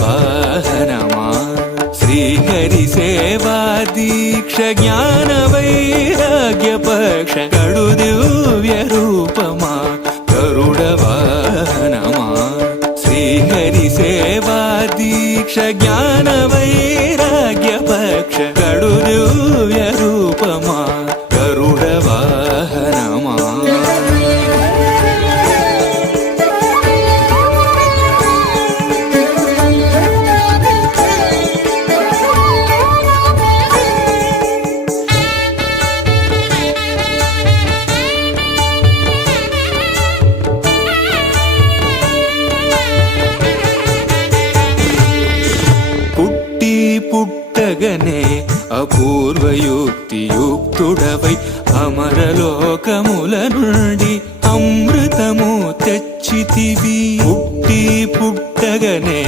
వాహనమా శ్రీహరి సేవా దీక్ష జ్ఞాన వైరాగ్య పక్ష కడు దివ్య రూపమా గరుడ వాహనమా శ్రీహరి సేవా దీక్ష జ్ఞాన వైరాగ్య పక్ష కడు దివ్య రూపమా గరుడ వాహనమా పుట్టగనే అపూర్వయుక్తియుక్తుడవై అమరలోకముల నుండి అమృతము తెచ్చితివి పుట్టగనే